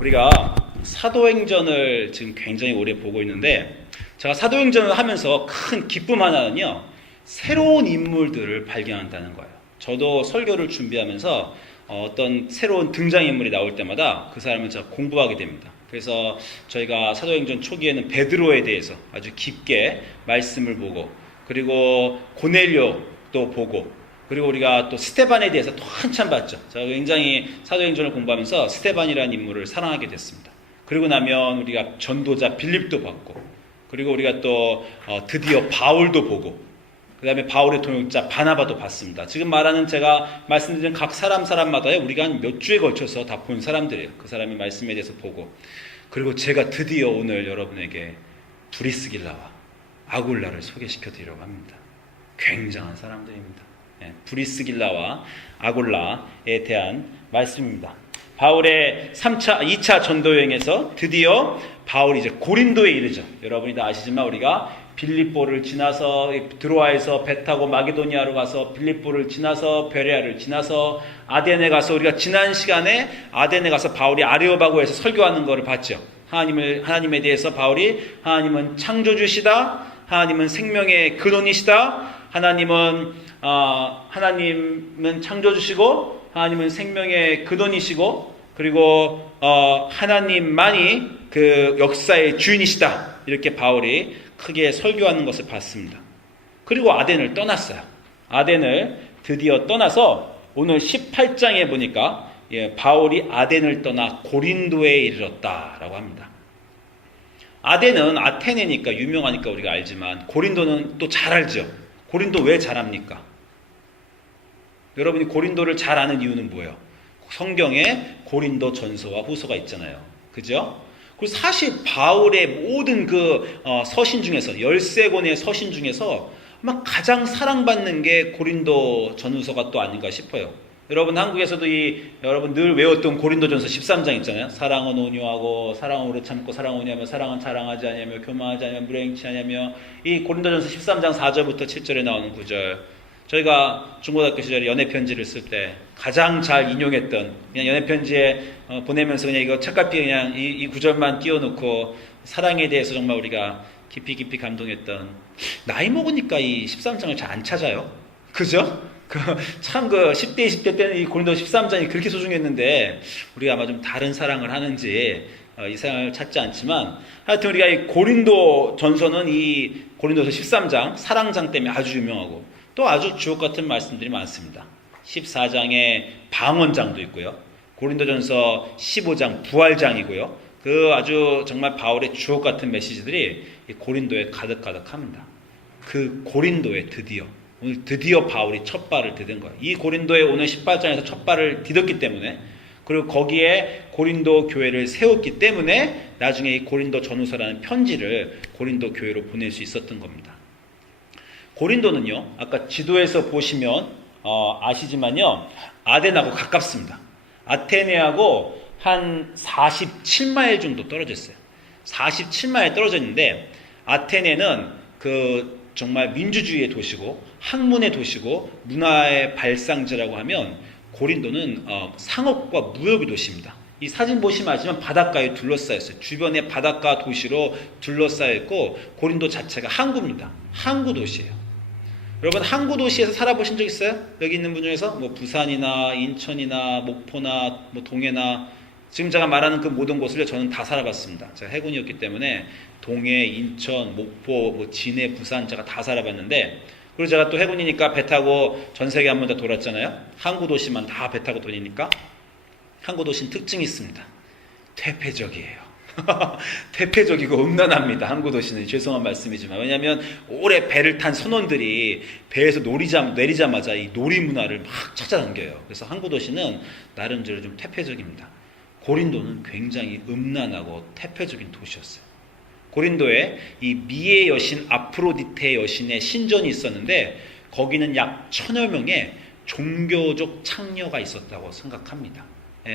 우리가 사도행전을 지금 굉장히 오래 보고 있는데, 제가 사도행전을 하면서 큰 기쁨 하나는요, 새로운 인물들을 발견한다는 거예요. 저도 설교를 준비하면서 어떤 새로운 등장인물이 나올 때마다 그 사람을 제가 공부하게 됩니다. 그래서 저희가 사도행전 초기에는 베드로에 대해서 아주 깊게 말씀을 보고, 그리고 고넬료도 보고, 그리고 우리가 또 스테반에 대해서 또 한참 봤죠. 제가 굉장히 사도행전을 공부하면서 스테반이라는 인물을 사랑하게 됐습니다. 그리고 나면 우리가 전도자 빌립도 봤고, 그리고 우리가 또 드디어 바울도 보고, 그 다음에 바울의 동역자 바나바도 봤습니다. 지금 말하는 제가 말씀드린 각 사람마다 우리가 한 몇 주에 걸쳐서 다 본 사람들이에요. 그 사람의 말씀에 대해서 보고, 그리고 제가 드디어 오늘 여러분에게 브리스길라와 아굴라를 소개시켜 드리려고 합니다. 굉장한 사람들입니다. 브리스길라와 아굴라에 대한 말씀입니다. 바울의 2차 전도여행에서 드디어 바울이 이제 고린도에 이르죠. 여러분이 다 아시지만 우리가 빌립보를 지나서 드로아에서 배 타고 마게도니아로 가서 빌립보를 지나서 베레아를 지나서 아덴에 가서, 우리가 지난 시간에 아덴에 가서 바울이 아레오바고에서 설교하는 것을 봤죠. 하나님에 대해서 바울이 하나님은 창조주시다, 하나님은 생명의 근원이시다, 하나님은 창조주시고 하나님은 생명의 근원이시고, 그리고 하나님만이 그 역사의 주인이시다, 이렇게 바울이 크게 설교하는 것을 봤습니다. 그리고 아덴을 떠났어요. 아덴을 드디어 떠나서 오늘 18장에 보니까 바울이 아덴을 떠나 고린도에 이르렀다라고 합니다. 아덴은 아테네니까 유명하니까 우리가 알지만, 고린도는 또 잘 알죠. 고린도 왜 잘 압니까? 여러분이 고린도를 잘 아는 이유는 뭐예요? 성경에 고린도 전서와 후서가 있잖아요. 그죠? 그리고 사실 바울의 모든 그 서신 중에서, 13권의 서신 중에서 아마 가장 사랑받는 게 고린도 전후서가 또 아닌가 싶어요. 여러분 한국에서도 여러분 늘 외웠던 고린도전서 13장 있잖아요. 사랑은 온유하고, 사랑은 오래 참고, 사랑은 온유하며, 사랑은 자랑하지 아니하며, 교만하지 아니하며, 무례행치 아니하며, 이 고린도전서 13장 4절부터 7절에 나오는 구절, 저희가 중고등학교 시절에 연애편지를 쓸 때 가장 잘 인용했던, 그냥 연애편지에 보내면서 그냥 이거 책갈피 그냥 이 구절만 띄워놓고 사랑에 대해서 정말 우리가 깊이 감동했던, 나이 먹으니까 이 13장을 잘 안 찾아요. 그죠? 참 10대 20대 때는 이 고린도 13장이 그렇게 소중했는데 우리가 아마 좀 다른 사랑을 하는지 이 사랑을 찾지 않지만, 하여튼 우리가 이 고린도 전서는 이 고린도서 13장 사랑장 때문에 아주 유명하고, 또 아주 주옥 같은 말씀들이 많습니다. 14장에 방언장도 있고요. 고린도전서 15장 부활장이고요. 그 아주 정말 바울의 주옥 같은 메시지들이 이 고린도에 가득합니다. 그 고린도에 오늘 드디어 바울이 첫 발을 디딘 거예요. 이 고린도에 오늘 18장에서 첫 발을 디뎠기 때문에, 그리고 거기에 고린도 교회를 세웠기 때문에 나중에 이 고린도 전후서라는 편지를 고린도 교회로 보낼 수 있었던 겁니다. 고린도는요, 아까 지도에서 보시면 아시지만요, 아덴하고 가깝습니다. 아테네하고 한 47마일 정도 떨어져 있어요. 47마일 떨어져 있는데, 아테네는 정말 민주주의의 도시고 학문의 도시고 문화의 발상지라고 하면, 고린도는 상업과 무역의 도시입니다. 이 사진 보시면 아시지만 바닷가에 둘러싸여 있어요. 주변에 바닷가 도시로 둘러싸여 있고, 고린도 자체가 항구입니다. 항구 도시예요. 여러분 항구 도시에서 살아보신 적 있어요? 여기 있는 분 중에서 뭐 부산이나 인천이나 목포나 뭐 동해나, 지금 제가 말하는 그 모든 곳을 저는 다 살아봤습니다. 제가 해군이었기 때문에 동해, 인천, 목포, 뭐 진해, 부산 제가 다 살아봤는데, 그리고 제가 또 해군이니까 배 타고 전 세계 한 번 다 돌았잖아요. 항구 도시만 다 배 타고 다니니까 항구 도시는 특징이 있습니다. 퇴폐적이에요. 퇴폐적이고 음란합니다. 항구 도시는. 죄송한 말씀이지만, 왜냐하면 오래 배를 탄 선원들이 배에서 내리자마자 이 놀이 문화를 막 찾아당겨요. 그래서 항구 도시는 나름대로 좀 퇴폐적입니다. 고린도는 굉장히 음란하고 퇴폐적인 도시였어요. 고린도에 이 미의 여신 아프로디테 여신의 신전이 있었는데, 거기는 약 1000여 명의 종교적 창녀가 있었다고 생각합니다.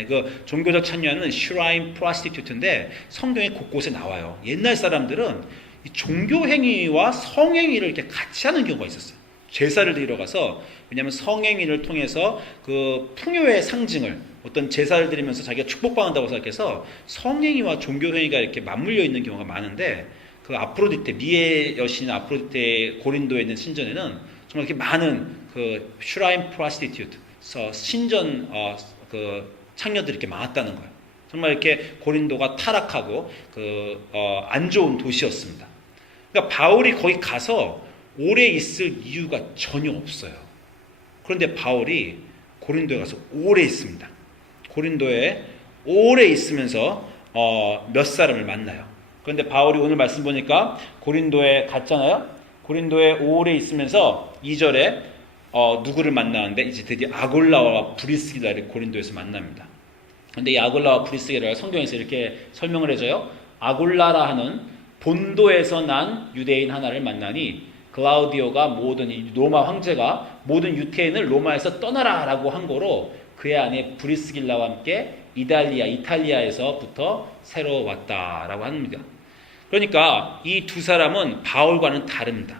그 종교적 창녀는 shrine prostitute인데 성경에 곳곳에 나와요. 옛날 사람들은 이 종교 행위와 성행위를 이렇게 같이 하는 경우가 있었어요. 제사를 드리러 가서, 왜냐하면 성행위를 통해서 그 풍요의 상징을, 어떤 제사를 드리면서 자기가 축복받는다고 생각해서 성행위와 종교행위가 이렇게 맞물려 있는 경우가 많은데 그 아프로디테, 미의 여신 아프로디테 고린도에 있는 신전에는 정말 이렇게 많은 그 슈라인 프로스티튜트, 신전 그 창녀들이 이렇게 많았다는 거예요. 정말 이렇게 고린도가 타락하고 안 좋은 도시였습니다. 그러니까 바울이 거기 가서 오래 있을 이유가 전혀 없어요. 그런데 바울이 고린도에 가서 오래 있습니다. 고린도에 오래 있으면서 몇 사람을 만나요. 그런데 바울이 오늘 말씀 보니까 고린도에 갔잖아요. 고린도에 오래 있으면서 2절에 누구를 만나는데 이제 드디어 아골라와 브리스길라를 고린도에서 만납니다. 그런데 이 아골라와 브리스길라를 성경에서 이렇게 설명을 해줘요. 아골라라 하는 본도에서 난 유대인 하나를 만나니 글라우디오가 모든 이 로마 황제가 모든 유태인을 로마에서 떠나라라고 한 거로 그의 아내 브리스길라와 함께 이탈리아에서부터 새로 왔다라고 합니다. 그러니까 이 두 사람은 바울과는 다릅니다.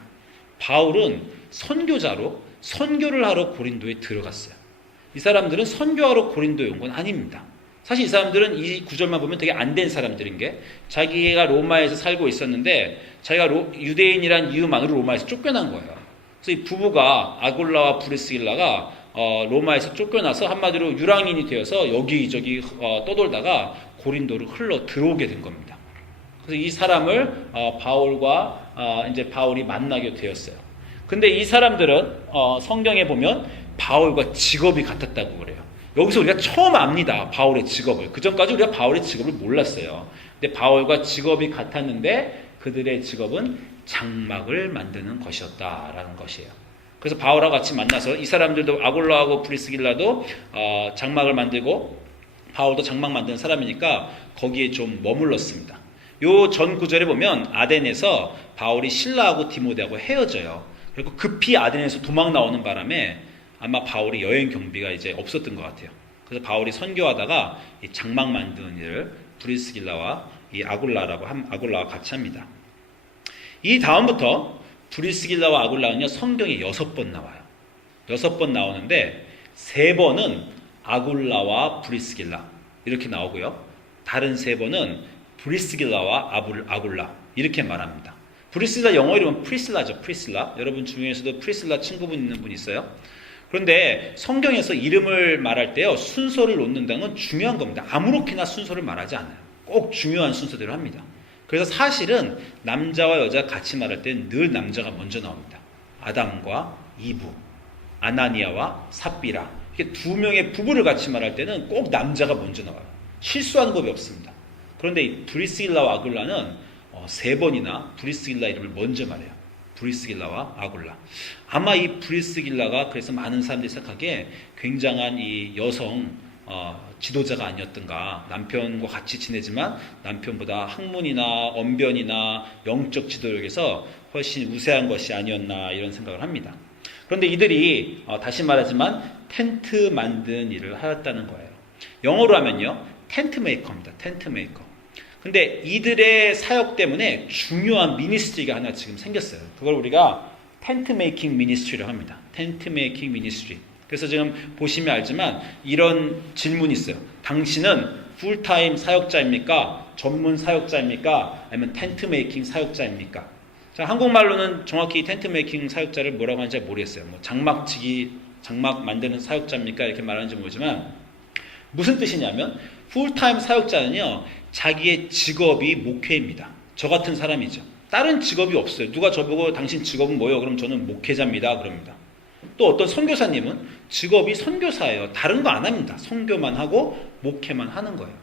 바울은 선교자로 선교를 하러 고린도에 들어갔어요. 이 사람들은 선교하러 고린도에 온 건 아닙니다. 사실 이 사람들은 이 구절만 보면 되게 안 된 사람들인 게 자기가 로마에서 살고 있었는데 자기가 유대인이란 이유만으로 로마에서 쫓겨난 거예요. 그래서 이 부부가 아골라와 브리스길라가 로마에서 쫓겨나서 한마디로 유랑인이 되어서 여기저기 떠돌다가 고린도를 흘러 들어오게 된 겁니다. 그래서 이 사람을 이제 바울이 만나게 되었어요. 근데 이 사람들은 성경에 보면 바울과 직업이 같았다고 그래요. 여기서 우리가 처음 압니다. 바울의 직업을. 그 전까지 우리가 바울의 직업을 몰랐어요. 근데 바울과 직업이 같았는데 그들의 직업은 장막을 만드는 것이었다라는 것이에요. 그래서 바울하고 같이 만나서 이 사람들도 아골라하고 브리스길라도 장막을 만들고 바울도 장막 만드는 사람이니까 거기에 좀 머물렀습니다. 요 전 구절에 보면 아덴에서 바울이 신라하고 디모데하고 헤어져요. 그리고 급히 아덴에서 도망 나오는 바람에 아마 바울이 여행 경비가 이제 없었던 것 같아요. 그래서 바울이 선교하다가 이 장막 만드는 일을 브리스길라와 이 아골라와 같이 합니다. 이 다음부터 브리스길라와 아골라는요 성경에 6번 나와요. 6번 나오는데 3번은 아골라와 브리스길라 이렇게 나오고요. 다른 3번은 브리스길라와 아골라 이렇게 말합니다. 브리스길라 영어 이름은 프리실라죠. 프리실라. 여러분 중에서도 프리실라 친구분 있는 분 있어요? 그런데 성경에서 이름을 말할 때요 순서를 놓는다는 건 중요한 겁니다. 아무렇게나 순서를 말하지 않아요. 꼭 중요한 순서대로 합니다. 그래서 사실은 남자와 여자가 같이 말할 때는 늘 남자가 먼저 나옵니다. 아담과 이브, 아나니아와 삽비라 이렇게 2명의 부부를 같이 말할 때는 꼭 남자가 먼저 나와요. 실수하는 법이 없습니다. 그런데 이 브리스길라와 아굴라는 3번이나 브리스길라 이름을 먼저 말해요. 브리스길라와 아굴라. 아마 이 브리스길라가 그래서 많은 사람들이 생각하기에 굉장한 이 여성 지도자가 아니었던가. 남편과 같이 지내지만 남편보다 학문이나 언변이나 영적 지도력에서 훨씬 우세한 것이 아니었나 이런 생각을 합니다. 그런데 이들이 다시 말하지만 텐트 만드는 일을 하였다는 거예요. 영어로 하면요 텐트 메이커입니다. 텐트 메이커. 근데 이들의 사역 때문에 중요한 미니스트리가 하나 지금 생겼어요. 그걸 우리가 텐트 메이킹 미니스트리라고 합니다. 텐트 메이킹 미니스트리. 그래서 지금 보시면 알지만 이런 질문이 있어요. 당신은 풀타임 사역자입니까? 전문 사역자입니까? 아니면 텐트 메이킹 사역자입니까? 자, 한국말로는 정확히 텐트 메이킹 사역자를 뭐라고 하는지 모르겠어요. 뭐 장막 만드는 사역자입니까? 이렇게 말하는지 모르지만 무슨 뜻이냐면 풀타임 사역자는요 자기의 직업이 목회입니다. 저 같은 사람이죠. 다른 직업이 없어요. 누가 저보고 당신 직업은 뭐예요? 그럼 저는 목회자입니다. 그럽니다. 또 어떤 선교사님은 직업이 선교사예요. 다른 거 안 합니다. 선교만 하고 목회만 하는 거예요.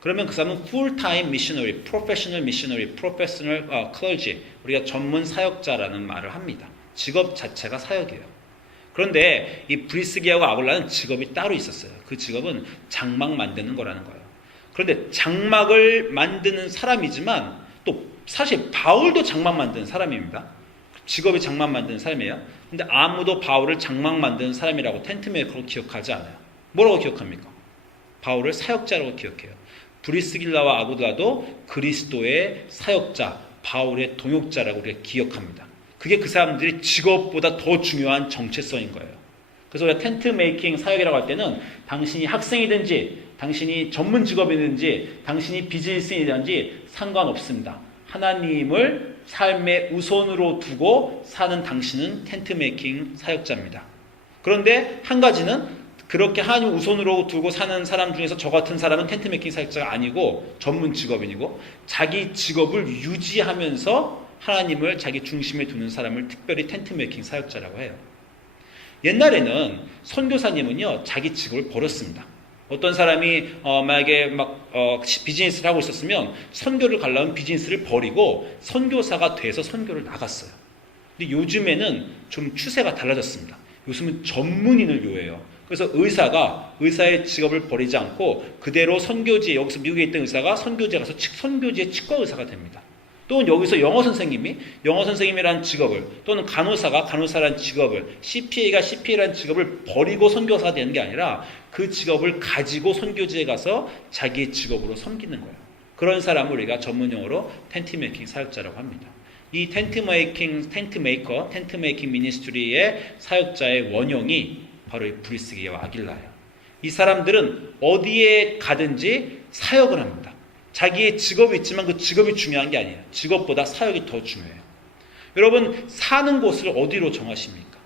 그러면 그 사람은 full-time missionary, professional missionary, professional clergy, 우리가 전문 사역자라는 말을 합니다. 직업 자체가 사역이에요. 그런데 이 브리스기아와 아골라는 직업이 따로 있었어요. 그 직업은 장막 만드는 거라는 거예요. 그런데 장막을 만드는 사람이지만 또 사실 바울도 장막 만드는 사람입니다. 직업이 장막 만드는 사람이에요. 근데 아무도 바울을 장막 만드는 사람이라고 텐트메이커로 기억하지 않아요. 뭐라고 기억합니까? 바울을 사역자라고 기억해요. 브리스길라와 아굴라도 그리스도의 사역자, 바울의 동역자라고 우리가 기억합니다. 그게 그 사람들이 직업보다 더 중요한 정체성인 거예요. 그래서 우리가 텐트 메이킹 사역이라고 할 때는 당신이 학생이든지 당신이 전문 직업이든지 당신이 비즈니스인이든지 상관없습니다. 하나님을 삶의 우선으로 두고 사는 당신은 텐트 메이킹 사역자입니다. 그런데 한 가지는 그렇게 하나님 우선으로 두고 사는 사람 중에서 저 같은 사람은 텐트 메이킹 사역자가 아니고 전문 직업인이고 자기 직업을 유지하면서 하나님을 자기 중심에 두는 사람을 특별히 텐트 메이킹 사역자라고 해요. 옛날에는 선교사님은요 자기 직업을 버렸습니다. 어떤 사람이 만약에 비즈니스를 하고 있었으면 선교를 가려면 비즈니스를 버리고 선교사가 돼서 선교를 나갔어요. 근데 요즘에는 좀 추세가 달라졌습니다. 요즘은 전문인을 요해요. 그래서 의사의 직업을 버리지 않고 그대로 선교지에, 여기서 미국에 있던 의사가 선교지에 가서 선교지의 치과 의사가 됩니다. 또는 여기서 영어 선생님이라는 직업을, 또는 간호사가 간호사라는 직업을, CPA가 CPA라는 직업을 버리고 선교사가 되는 게 아니라 그 직업을 가지고 선교지에 가서 자기의 직업으로 섬기는 거예요. 그런 사람을 우리가 전문 용어로 텐트 메이킹 사역자라고 합니다. 이 텐트 메이킹 미니스트리의 사역자의 원형이 바로 이 브리스기와 아길라예요. 이 사람들은 어디에 가든지 사역을 합니다. 자기의 직업이 있지만 그 직업이 중요한 게 아니에요. 직업보다 사역이 더 중요해요. 여러분, 사는 곳을 어디로 정하십니까?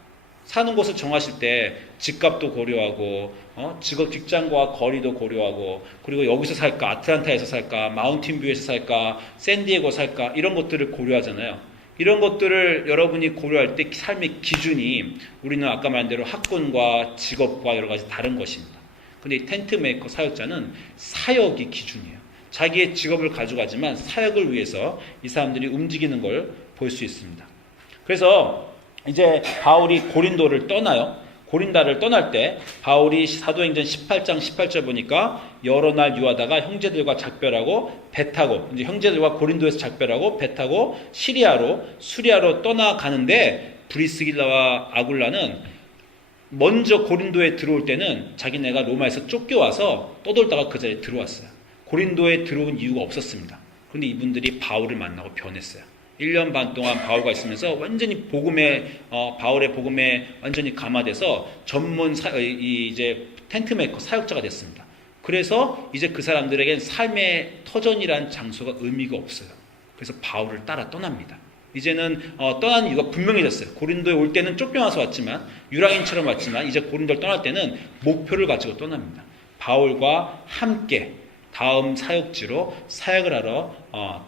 사는 곳을 정하실 때 집값도 고려하고 직장과 거리도 고려하고, 그리고 여기서 살까, 아틀란타에서 살까, 마운틴뷰에서 살까, 샌디에고 살까, 이런 것들을 고려하잖아요. 이런 것들을 여러분이 고려할 때 삶의 기준이 우리는 아까 말한 대로 학군과 직업과 여러 가지 다른 것입니다. 근데 이 텐트 메이커 사역자는 사역이 기준이에요. 자기의 직업을 가져가지만 사역을 위해서 이 사람들이 움직이는 걸 볼 수 있습니다. 그래서 이제 바울이 고린도를 떠나요. 고린다를 떠날 때 바울이 사도행전 18장 18절 보니까 여러 날 유하다가 형제들과 작별하고 배 타고, 이제 형제들과 고린도에서 작별하고 배 타고 수리아로 떠나가는데, 브리스길라와 아굴라는 먼저 고린도에 들어올 때는 자기네가 로마에서 쫓겨와서 떠돌다가 그 자리에 들어왔어요. 고린도에 들어온 이유가 없었습니다. 그런데 이분들이 바울을 만나고 변했어요. 1년 반 동안 바울과 있으면서 완전히 바울의 복음에 완전히 감화돼서 전문 이제 텐트메이커 사역자가 됐습니다. 그래서 이제 그 사람들에겐 삶의 터전이라는 장소가 의미가 없어요. 그래서 바울을 따라 떠납니다. 이제는 떠난 이유가 분명해졌어요. 고린도에 올 때는 쫓겨나서 왔지만, 유랑인처럼 왔지만, 이제 고린도를 떠날 때는 목표를 가지고 떠납니다. 바울과 함께 다음 사역지로 사역을 하러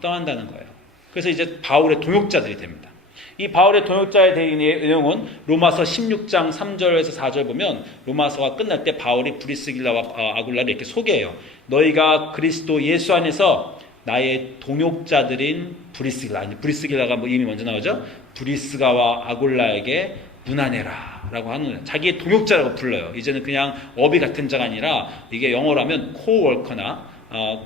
떠난다는 거예요. 그래서 이제 바울의 동역자들이 됩니다. 이 바울의 동역자의 내용은 로마서 16장 3절에서 4절 보면, 로마서가 끝날 때 바울이 브리스길라와 아굴라를 이렇게 소개해요. 너희가 그리스도 예수 안에서 나의 동역자들인 브리스길라가 이름이 먼저 나오죠. 브리스가와 아굴라에게 문안해라 라고 하는 거예요. 자기의 동역자라고 불러요. 이제는 그냥 어비 같은 자가 아니라, 이게 영어로 하면 코워커나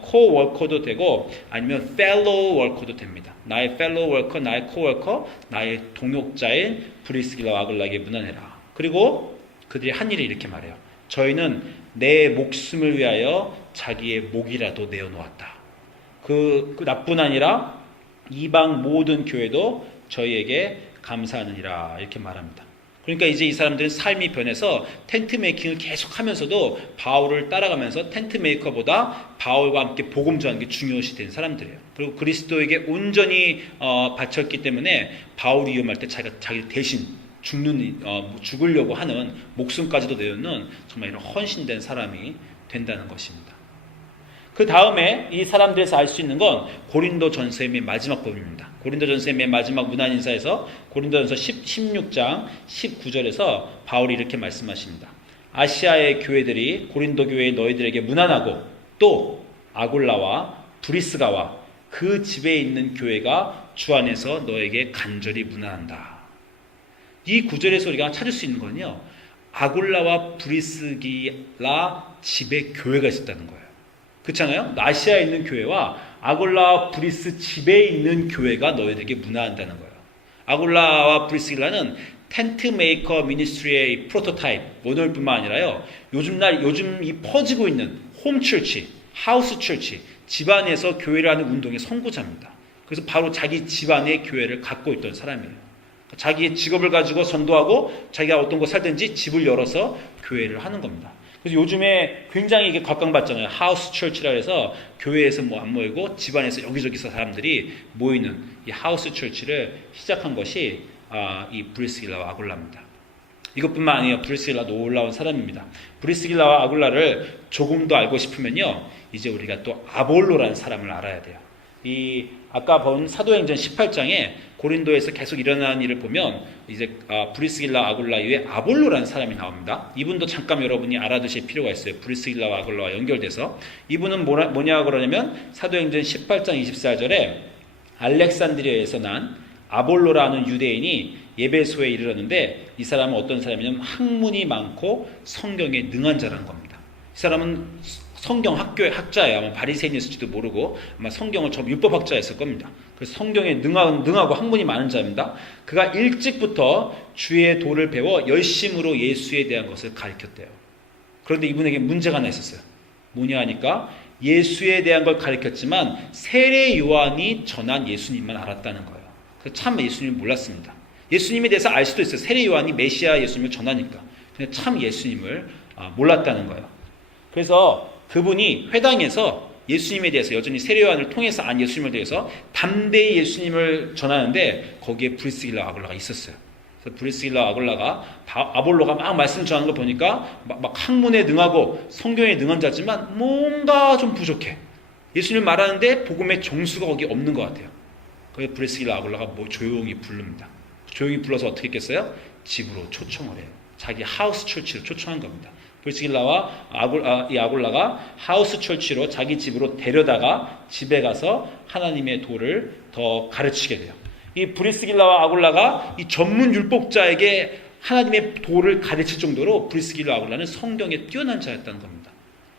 코워커도 되고 아니면 fellow worker도 됩니다. 나의 fellow worker, 나의 coworker, 나의 동역자인 브리스길라와 아굴라에게 문안해라. 그리고 그들이 한 일을 이렇게 말해요. 저희는 내 목숨을 위하여 자기의 목이라도 내어놓았다. 그 나뿐 아니라 이방 모든 교회도 저희에게 감사하느니라, 이렇게 말합니다. 그러니까 이제 이 사람들은 삶이 변해서 텐트 메이킹을 계속 하면서도 바울을 따라가면서 텐트 메이커보다 바울과 함께 복음 전하는 게 중요시 된 사람들이에요. 그리고 그리스도에게 온전히 바쳤기 때문에 바울이 위험할 때 자기 대신 죽으려고 하는 목숨까지도 내놓는 정말 이런 헌신된 사람이 된다는 것입니다. 그 다음에 이 사람들에서 알 수 있는 건 고린도 전서의 맨 마지막 부분입니다. 고린도 전서의 맨 마지막 문안 인사에서 고린도전서 16장 19절에서 바울이 이렇게 말씀하십니다. 아시아의 교회들이 고린도 교회의 너희들에게 문안하고, 또 아굴라와 브리스가와 그 집에 있는 교회가 주 안에서 너에게 간절히 문안한다. 이 구절에서 우리가 찾을 수 있는 건요, 아굴라와 브리스기라 집에 교회가 있었다는 거예요. 그렇잖아요? 아시아에 있는 교회와 아굴라와 브리스 집에 있는 교회가 너희들에게 문안한다는 거예요. 아굴라와 브리스길라는 텐트 메이커 미니스트리의 프로토타입, 모델뿐만 아니라요, 요즘 이 퍼지고 있는 홈처치, 하우스 처치, 집안에서 교회를 하는 운동의 선구자입니다. 그래서 바로 자기 집안의 교회를 갖고 있던 사람이에요. 자기의 직업을 가지고 전도하고 자기가 어떤 곳 살든지 집을 열어서 교회를 하는 겁니다. 그래서 요즘에 굉장히 이게 각광받잖아요. 하우스 철치라 해서 교회에서 뭐 안 모이고 집안에서 여기저기서 사람들이 모이는 이 하우스 철치를 시작한 것이 이 브리스길라와 아굴라입니다. 이것뿐만 아니에요. 브리스길라 놀라운 사람입니다. 브리스길라와 아굴라를 조금 더 알고 싶으면요, 이제 우리가 또 아볼로라는 사람을 알아야 돼요. 이 아까 본 사도행전 18장에 고린도에서 계속 일어나는 일을 보면 이제 브리스길라 아굴라 이외에 아볼로라는 사람이 나옵니다. 이분도 잠깐 여러분이 알아두실 필요가 있어요. 브리스길라와 아굴라와 연결돼서 이분은 뭐냐고 그러냐면 사도행전 18장 24절에 알렉산드리아에서 난 아볼로라는 유대인이 예배소에 이르렀는데 이 사람은 어떤 사람이냐면 학문이 많고 성경에 능한 자라는 겁니다. 이 사람은 성경 학교의 학자예요. 아마 바리새인이었을지도 모르고 아마 성경을 좀 율법학자였을 겁니다. 그래서 성경에 능하고 학문이 많은 자입니다. 그가 일찍부터 주의 도를 배워 열심으로 예수에 대한 것을 가르쳤대요. 그런데 이분에게 문제가 하나 있었어요. 뭐냐 하니까 예수에 대한 걸 가르쳤지만 세례 요한이 전한 예수님만 알았다는 거예요. 그래서 참 예수님을 몰랐습니다. 예수님에 대해서 알 수도 있어요. 세례 요한이 메시아 예수님을 전하니까. 근데 참 예수님을 몰랐다는 거예요. 그래서 그분이 회당에서 예수님에 대해서 여전히 세례 요한을 통해서 안 예수님을 대해서 담대히 예수님을 전하는데 거기에 브리스길라 아굴라가 있었어요. 그래서 브리스길라 아굴라가 아볼로가 막 말씀 전하는 거 보니까 막 학문에 능하고 성경에 능한 자지만 뭔가 좀 부족해. 예수님 말하는데 복음의 정수가 거기 없는 것 같아요. 그래서 브리스길라 아굴라가 조용히 부릅니다. 조용히 불러서 어떻게 했겠어요? 집으로 초청을 해요. 자기 하우스 철치로 초청한 겁니다. 브리스길라와 이 아굴라가 하우스 철치로 자기 집으로 데려다가 집에 가서 하나님의 도를 더 가르치게 돼요. 이 브리스길라와 아굴라가 이 전문 율법자에게 하나님의 도를 가르칠 정도로 브리스길라 아굴라는 성경에 뛰어난 자였다는 겁니다.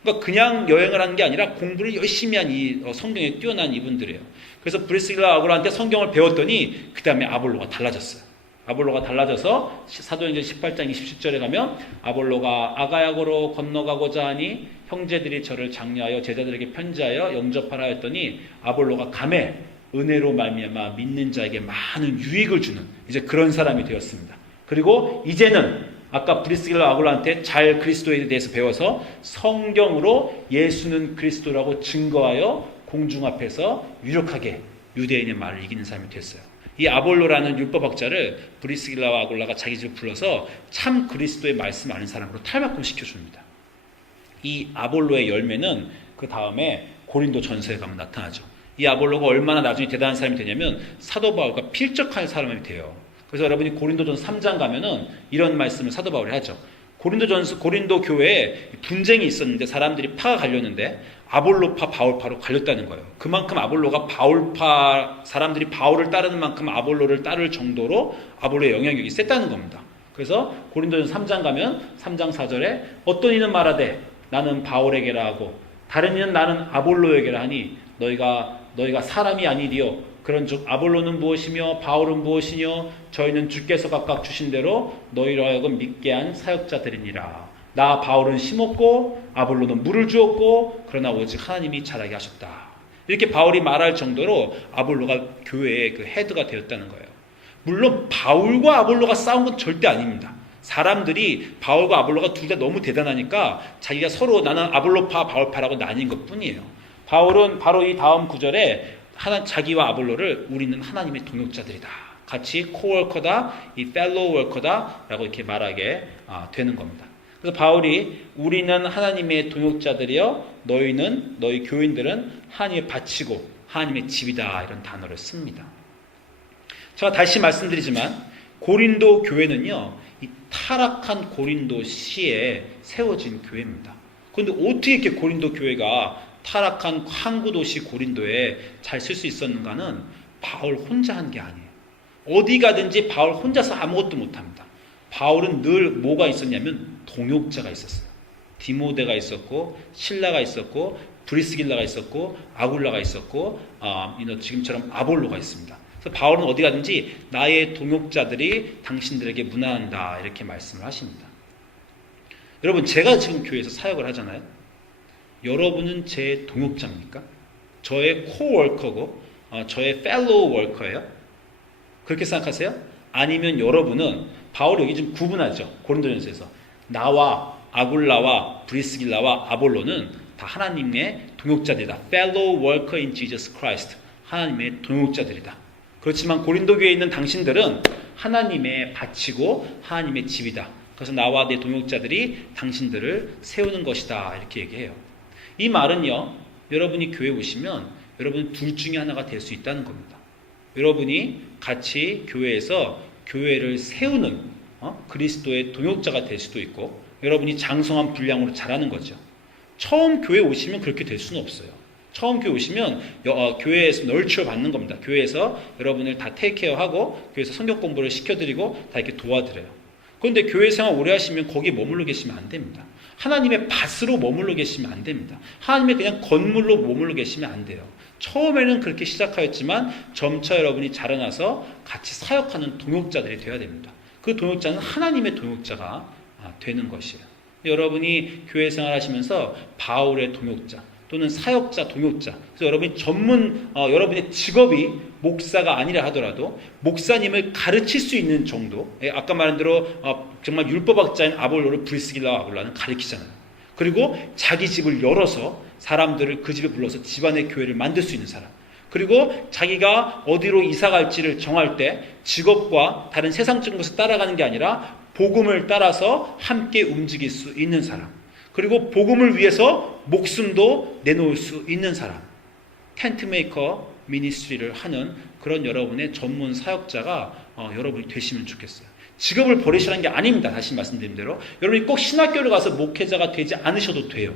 그러니까 그냥 여행을 하는 게 아니라 공부를 열심히 한 이 성경에 뛰어난 이분들이에요. 그래서 브리스길라 아굴라한테 성경을 배웠더니 그 다음에 아볼로가 달라졌어요. 아볼로가 달라져서 사도행전 18장 27절에 가면 아볼로가 아가야고로 건너가고자 하니 형제들이 저를 장려하여 제자들에게 편지하여 영접하라 했더니 아볼로가 감에 은혜로 말미암아 믿는 자에게 많은 유익을 주는 이제 그런 사람이 되었습니다. 그리고 이제는 아까 브리스길라 아굴라한테 잘 그리스도에 대해서 배워서 성경으로 예수는 그리스도라고 증거하여 공중 앞에서 유력하게 유대인의 말을 이기는 사람이 됐어요. 이 아볼로라는 율법학자를 브리스길라와 아굴라가 자기 집에 불러서 참 그리스도의 말씀 아는 사람으로 탈바꿈시켜줍니다. 이 아볼로의 열매는 그 다음에 고린도 전서에 가면 나타나죠. 이 아볼로가 얼마나 나중에 대단한 사람이 되냐면 사도 바울과 필적할 사람이 돼요. 그래서 여러분이 고린도전서 3장 가면은 이런 말씀을 사도 바울이 하죠. 고린도 교회에 분쟁이 있었는데 사람들이 파가 갈렸는데 아볼로파 바울파로 갈렸다는 거예요. 그만큼 아볼로가 바울파 사람들이 바울을 따르는 만큼 아볼로를 따를 정도로 아볼로의 영향력이 셌다는 겁니다. 그래서 고린도전서 3장 가면 3장 4절에 어떤 이는 말하되 나는 바울에게라 하고 다른 이는 나는 아볼로에게라 하니 너희가 사람이 아니디요 그런즉 아볼로는 무엇이며 바울은 무엇이뇨 저희는 주께서 각각 주신 대로 너희로 하여금 믿게 한 사역자들이니라. 나 바울은 심었고 아볼로는 물을 주었고 그러나 오직 하나님이 자라게 하셨다. 이렇게 바울이 말할 정도로 아볼로가 교회의 그 헤드가 되었다는 거예요. 물론 바울과 아볼로가 싸운 건 절대 아닙니다. 사람들이 바울과 아볼로가 둘 다 너무 대단하니까 자기가 서로 나는 아볼로파 바울파라고 나뉜 것뿐이에요. 바울은 바로 이 다음 구절에 자기와 아볼로를 우리는 하나님의 동역자들이다. 같이 코워커다, 이 펠로우 워커다 라고 이렇게 말하게 되는 겁니다. 그래서 바울이 우리는 하나님의 동역자들이여 너희 교인들은 하나님의 밭이고 하나님의 집이다 이런 단어를 씁니다. 제가 다시 말씀드리지만 고린도 교회는요 이 타락한 고린도 시에 세워진 교회입니다. 그런데 어떻게 이렇게 고린도 교회가 타락한 항구 도시 고린도에 잘 쓸 수 있었는가는 바울 혼자 한 게 아니에요. 어디 가든지 바울 혼자서 아무것도 못합니다. 바울은 늘 뭐가 있었냐면 동역자가 있었어요. 디모데가 있었고 실라가 있었고 브리스길라가 있었고 아굴라가 있었고 지금처럼 아볼로가 있습니다. 그래서 바울은 어디 가든지 나의 동역자들이 당신들에게 문안한다 이렇게 말씀을 하십니다. 여러분 제가 지금 교회에서 사역을 하잖아요. 여러분은 제 동역자입니까? 저의 코워커고 저의 펠로우 워커예요? 그렇게 생각하세요? 아니면 여러분은 바울이 여기 좀 구분하죠. 고린도전서에서 나와 아굴라와 브리스길라와 아볼로는 다 하나님의 동역자들이다. Fellow worker in Jesus Christ. 하나님의 동역자들이다. 그렇지만 고린도 교회에 있는 당신들은 하나님의 밭이고 하나님의 집이다. 그래서 나와 내 동역자들이 당신들을 세우는 것이다. 이렇게 얘기해요. 이 말은요. 여러분이 교회 오시면 여러분 둘 중에 하나가 될 수 있다는 겁니다. 여러분이 같이 교회에서 교회를 세우는 그리스도의 동역자가 될 수도 있고 여러분이 장성한 분량으로 자라는 거죠. 처음 교회 오시면 그렇게 될 수는 없어요. 처음 교회 오시면 교회에서 널처 받는 겁니다. 교회에서 여러분을 다 테이크케어하고 교회에서 성경 공부를 시켜드리고 다 이렇게 도와드려요. 그런데 교회 생활 오래 하시면 거기에 머물러 계시면 안 됩니다. 하나님의 밭으로 머물러 계시면 안 됩니다. 하나님의 그냥 건물로 머물러 계시면 안 돼요. 처음에는 그렇게 시작하였지만 점차 여러분이 자라나서 같이 사역하는 동역자들이 되어야 됩니다. 그 동역자는 하나님의 동역자가 되는 것이에요. 여러분이 교회 생활하시면서 바울의 동역자 또는 사역자, 동역자. 그래서 여러분이 여러분의 직업이 목사가 아니라 하더라도 목사님을 가르칠 수 있는 정도. 아까 말한 대로 정말 율법학자인 아볼로를 브리스길라와 아굴라는 가르치잖아요. 그리고 자기 집을 열어서 사람들을 그 집에 불러서 집안의 교회를 만들 수 있는 사람. 그리고 자기가 어디로 이사 갈지를 정할 때 직업과 다른 세상적인 것을 따라가는 게 아니라 복음을 따라서 함께 움직일 수 있는 사람. 그리고 복음을 위해서 목숨도 내놓을 수 있는 사람. 텐트메이커 미니스트리를 하는 그런 여러분의 전문 사역자가 여러분이 되시면 좋겠어요. 직업을 버리시라는 게 아닙니다. 다시 말씀드린 대로. 여러분이 꼭 신학교를 가서 목회자가 되지 않으셔도 돼요.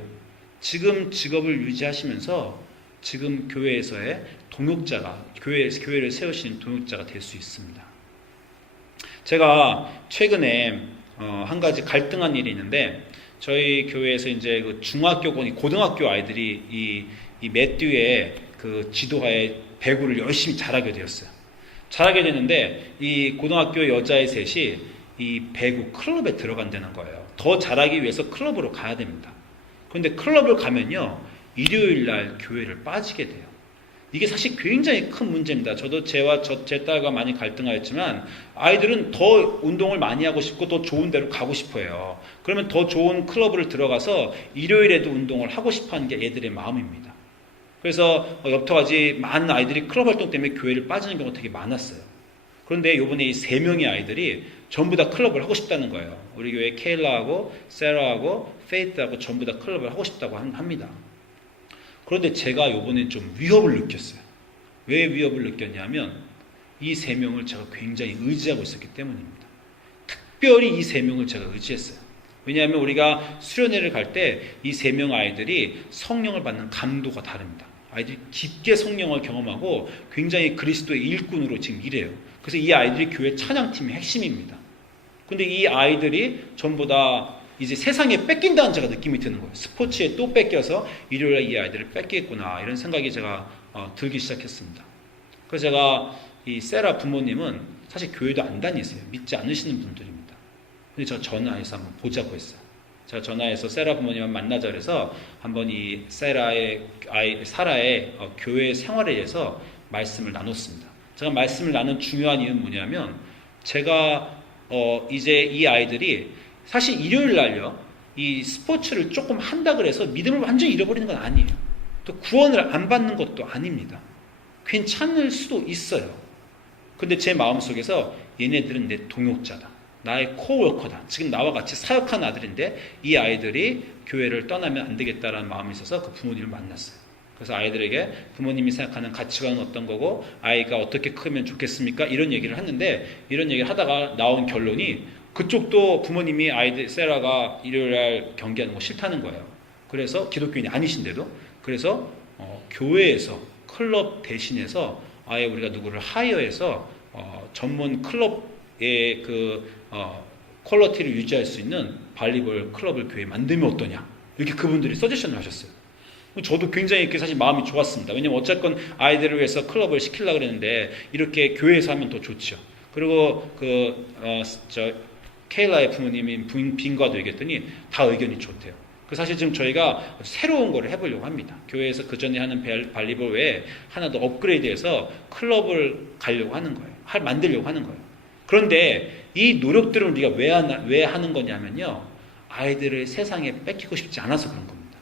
지금 직업을 유지하시면서 지금 교회에서의 동역자가, 교회를 세우시는 동역자가 될 수 있습니다. 제가 최근에 한 가지 갈등한 일이 있는데 저희 교회에서 이제 그 고등학교 아이들이 이 매튜의 그 지도하에 배구를 열심히 잘하게 되었어요. 잘하게 되는데 이 고등학교 여자애 셋이 이 배구 클럽에 들어간다는 거예요. 더 잘하기 위해서 클럽으로 가야 됩니다. 그런데 클럽을 가면요. 일요일 날 교회를 빠지게 돼요. 이게 사실 굉장히 큰 문제입니다. 저도 제 딸과 많이 갈등하였지만 아이들은 더 운동을 많이 하고 싶고 더 좋은 데로 가고 싶어요. 그러면 더 좋은 클럽을 들어가서 일요일에도 운동을 하고 싶어하는 게 애들의 마음입니다. 그래서 여태까지 많은 아이들이 클럽 활동 때문에 교회를 빠지는 경우가 되게 많았어요. 그런데 이번에 이 3명의 아이들이 전부 다 클럽을 하고 싶다는 거예요. 우리 교회 케일라하고 세라하고 페이트하고 전부 다 클럽을 하고 싶다고 합니다. 그런데 제가 이번에 좀 위협을 느꼈어요. 왜 위협을 느꼈냐면 이 3명을 제가 굉장히 의지하고 있었기 때문입니다. 특별히 이 3명을 제가 의지했어요. 왜냐하면 우리가 수련회를 갈 때 이 3명 아이들이 성령을 받는 감도가 다릅니다. 아이들이 깊게 성령을 경험하고 굉장히 그리스도의 일꾼으로 지금 일해요. 그래서 이 아이들이 교회 찬양팀의 핵심입니다. 근데 이 아이들이 전부 다 이제 세상에 뺏긴다는 제가 느낌이 드는 거예요. 스포츠에 또 뺏겨서 일요일에 이 아이들을 뺏기겠구나 이런 생각이 제가 들기 시작했습니다. 그래서 제가 이 세라 부모님은 사실 교회도 안 다니세요. 믿지 않으시는 분들입니다. 근데 제가 전화해서 한번 보자고 했어요. 제가 전화해서 세라 부모님을 만나자 그래서 한번 이 세라의 사라의 교회 생활에 대해서 말씀을 나눴습니다. 제가 말씀을 나눈 중요한 이유는 뭐냐면 제가 이제 이 아이들이 사실 일요일 날요 이 스포츠를 조금 한다 그래서 믿음을 완전히 잃어버리는 건 아니에요. 또 구원을 안 받는 것도 아닙니다. 괜찮을 수도 있어요. 근데 제 마음속에서 얘네들은 내 동역자다. 나의 코워커다. 지금 나와 같이 사역한 아들인데 이 아이들이 교회를 떠나면 안 되겠다라는 마음이 있어서 그 부모님을 만났어요. 그래서 아이들에게 부모님이 생각하는 가치관은 어떤 거고 아이가 어떻게 크면 좋겠습니까? 이런 얘기를 했는데 이런 얘기를 하다가 나온 결론이 그쪽도 부모님이 아이들 세라가 일요일날 경기하는 거 싫다는 거예요. 그래서 기독교인이 아니신데도 그래서 교회에서 클럽 대신해서 아예 우리가 누구를 하이어해서 전문 클럽의 퀄리티를 유지할 수 있는 발리볼 클럽을 교회에 만들면 어떠냐 이렇게 그분들이 서제션을 하셨어요. 저도 굉장히 사실 마음이 좋았습니다. 왜냐면 어쨌건 아이들을 위해서 클럽을 시키려고 그랬는데 이렇게 교회에서 하면 더 좋죠. 그리고 케일라의 부모님인 빈과도 얘기했더니 다 의견이 좋대요. 사실 지금 저희가 새로운 거를 해보려고 합니다. 교회에서 그 전에 하는 발리볼 외에 하나 더 업그레이드해서 클럽을 가려고 하는 거예요. 만들려고 하는 거예요. 그런데 이 노력들을 우리가 왜 하는 거냐면요. 아이들을 세상에 뺏기고 싶지 않아서 그런 겁니다.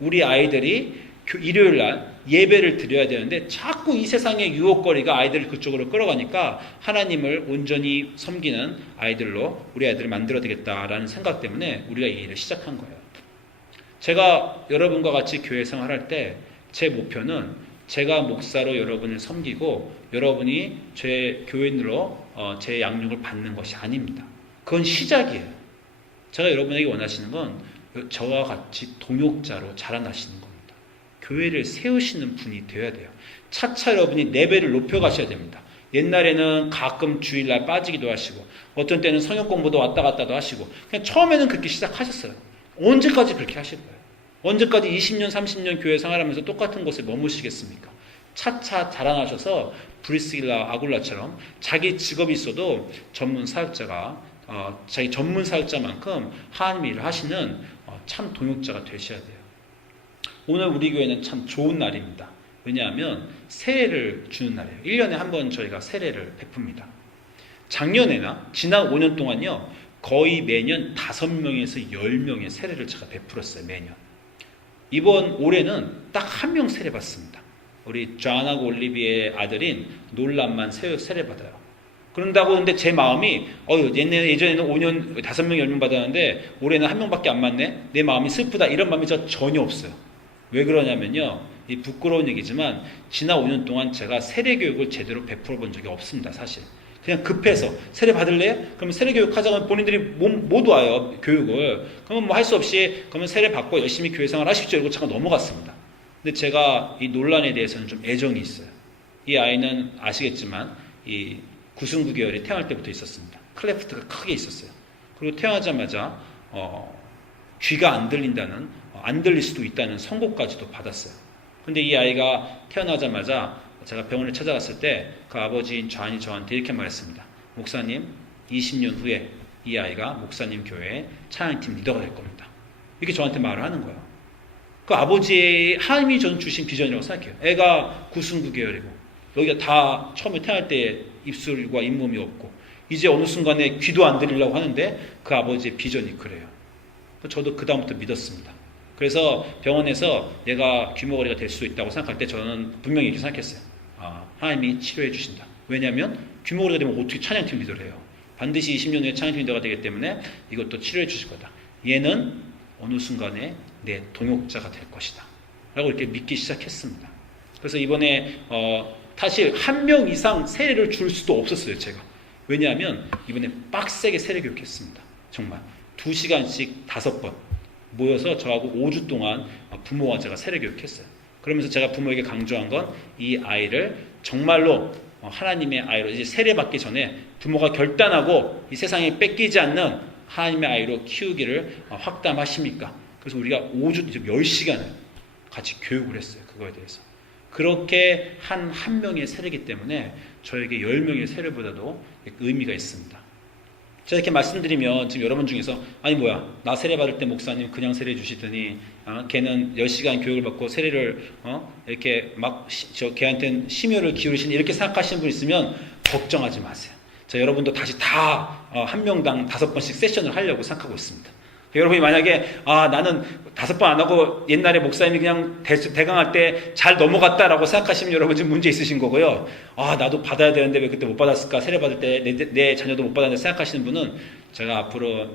우리 아이들이 일요일 날 예배를 드려야 되는데 자꾸 이 세상의 유혹거리가 아이들을 그쪽으로 끌어가니까 하나님을 온전히 섬기는 아이들로 우리 아이들을 만들어야 되겠다라는 생각 때문에 우리가 이 일을 시작한 거예요. 제가 여러분과 같이 교회 생활할 때 제 목표는 제가 목사로 여러분을 섬기고 여러분이 제 교인으로 제 양육을 받는 것이 아닙니다. 그건 시작이에요. 제가 여러분에게 원하시는 건 저와 같이 동역자로 자라나시는 겁니다. 교회를 세우시는 분이 되어야 돼요. 차차 여러분이 레벨을 높여가셔야 됩니다. 옛날에는 가끔 주일날 빠지기도 하시고 어떤 때는 성역 공부도 왔다 갔다도 하시고 그냥 처음에는 그렇게 시작하셨어요. 언제까지 그렇게 하실 거예요? 언제까지 20년, 30년 교회 생활하면서 똑같은 곳에 머무시겠습니까? 차차 자라나셔서 브리스길라 아굴라처럼 자기 직업이 있어도 전문 사역자가 자기 전문 사역자만큼 하나님의 일을 하시는 참 동역자가 되셔야 돼요. 오늘 우리 교회는 참 좋은 날입니다. 왜냐하면 세례를 주는 날이에요. 1년에 한 번 저희가 세례를 베풉니다. 작년에나 지난 5년 동안요. 거의 매년 5명에서 10명의 세례를 제가 베풀었어요. 매년. 이번 올해는 딱 한 명 세례 받습니다. 우리 존하고 올리비의 아들인 놀란만 세례 받아요. 그런다고 근데 제 마음이 예전에는 5년 5명 10명 받았는데 올해는 한 명밖에 안 받네. 내 마음이 슬프다. 이런 마음이 저 전혀 없어요. 왜 그러냐면요. 이 부끄러운 얘기지만 지난 5년 동안 제가 세례 교육을 제대로 베풀어 본 적이 없습니다. 사실. 그냥 급해서 세례 받을래요? 그러면 세례 교육 하자면 본인들이 못 와요. 교육을. 그러면 뭐 할 수 없이 그러면 세례 받고 열심히 교회 생활 하십시오. 이러고 잠깐 넘어갔습니다. 근데 제가 이 논란에 대해서는 좀 애정이 있어요. 이 아이는 아시겠지만 이 구순구 계열이 태어날 때부터 있었습니다. 클레프트가 크게 있었어요. 그리고 태어나자마자 귀가 안 들린다는 안 들릴 수도 있다는 선고까지도 받았어요. 근데 이 아이가 태어나자마자 제가 병원을 찾아갔을 때 그 아버지인 존이 저한테 이렇게 말했습니다. 목사님, 20년 후에 이 아이가 목사님 교회의 찬양팀 리더가 될 겁니다. 이렇게 저한테 말을 하는 거예요. 그 아버지의 하나님이 저는 주신 비전이라고 생각해요. 애가 구순구 계열이고 여기가 다 처음에 태어날 때 입술과 잇몸이 없고 이제 어느 순간에 귀도 안 들리려고 하는데 그 아버지의 비전이 그래요. 저도 그 다음부터 믿었습니다. 그래서 병원에서 얘가 귀머거리가 될 수 있다고 생각할 때 저는 분명히 이렇게 생각했어요. 하나님이 치료해 주신다. 왜냐하면 귀머거리가 되면 어떻게 찬양팀 리더를 해요. 반드시 20년 후에 찬양팀 리더가 되기 때문에 이것도 치료해 주실 거다. 얘는 어느 순간에 내 동역자가 될 것이다. 라고 이렇게 믿기 시작했습니다. 그래서 이번에 사실 한 명 이상 세례를 줄 수도 없었어요. 제가. 왜냐하면 이번에 빡세게 세례 교육했습니다. 정말 2시간씩 5번 모여서 저하고 5주 동안 부모와 제가 세례 교육했어요. 그러면서 제가 부모에게 강조한 건 이 아이를 정말로 하나님의 아이로 이제 세례 받기 전에 부모가 결단하고 이 세상에 뺏기지 않는 하나님의 아이로 키우기를 확담하십니까? 그래서 우리가 5주 10시간을 같이 교육을 했어요. 그거에 대해서. 그렇게 한 명의 세례이기 때문에 저에게 10명의 세례보다도 의미가 있습니다. 제가 이렇게 말씀드리면 지금 여러분 중에서 아니 뭐야 나 세례 받을 때 목사님 그냥 세례 주시더니 걔는 10시간 교육을 받고 세례를 이렇게 막 걔한테는 심혈을 기울이시니 이렇게 생각하시는 분 있으면 걱정하지 마세요. 자, 여러분도 다시 다 한 명당 5번씩 세션을 하려고 생각하고 있습니다. 여러분이 만약에 나는 5번 안 하고 옛날에 목사님이 그냥 대강할 때 잘 넘어갔다라고 생각하시면 여러분 지금 문제 있으신 거고요. 나도 받아야 되는데 왜 그때 못 받았을까? 세례 받을 때 내 자녀도 못 받았는데 생각하시는 분은 제가 앞으로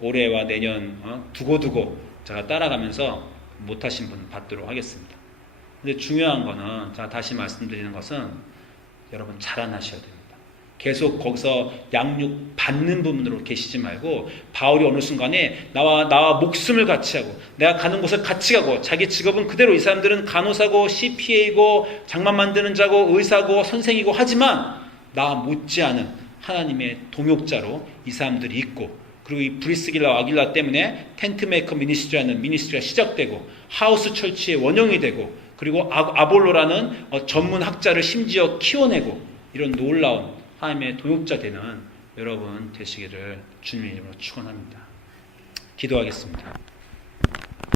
올해와 내년 두고두고 제가 따라가면서 못하신 분 받도록 하겠습니다. 근데 중요한 거는 제가 다시 말씀드리는 것은 여러분 자라나셔야 됩니다. 계속 거기서 양육 받는 부분으로 계시지 말고 바울이 어느 순간에 나와 목숨을 같이 하고 내가 가는 곳을 같이 가고 자기 직업은 그대로 이 사람들은 간호사고 CPA고 장만 만드는 자고 의사고 선생이고 하지만 나 못지않은 하나님의 동역자로 이 사람들이 있고 그리고 이 브리스길라 아길라 때문에 텐트메이커 미니스트리라는 미니스트리가 시작되고 하우스 철치의 원형이 되고 그리고 아볼로라는 전문 학자를 심지어 키워내고 이런 놀라운 하나님의 동역자 되는 여러분 되시기를 주님의 이름으로 축원합니다. 기도하겠습니다.